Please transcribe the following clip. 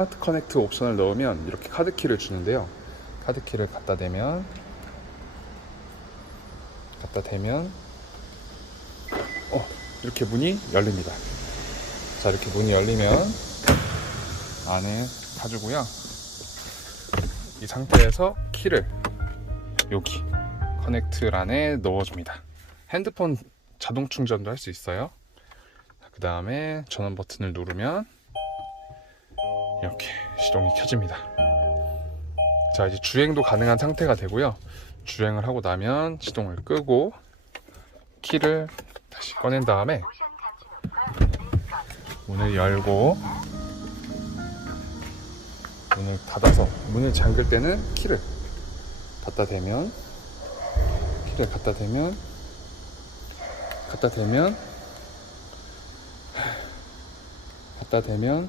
스마트 커넥트 옵션을 넣으면 이렇게 카드 키를 주는데요. 카드 키를 갖다 대면 갖다 대면 어 이렇게 문이 열립니다. 자 이렇게 문이 열리면 안에 가지고요. 이 상태에서 키를 여기 커넥트 란에 넣어줍니다. 핸드폰 자동 충전도 할 수 있어요. 그 다음에 전원 버튼을 누르면 이렇게 시동이 켜집니다. 자 이제 주행도 가능한 상태가 되고요. 주행을 하고 나면 시동을 끄고 키를 다시 꺼낸 다음에 문을 열고 문을 닫아서 문을 잠글 때는 키를 갖다 대면 키를 갖다 대면 갖다 대면 갖다 대면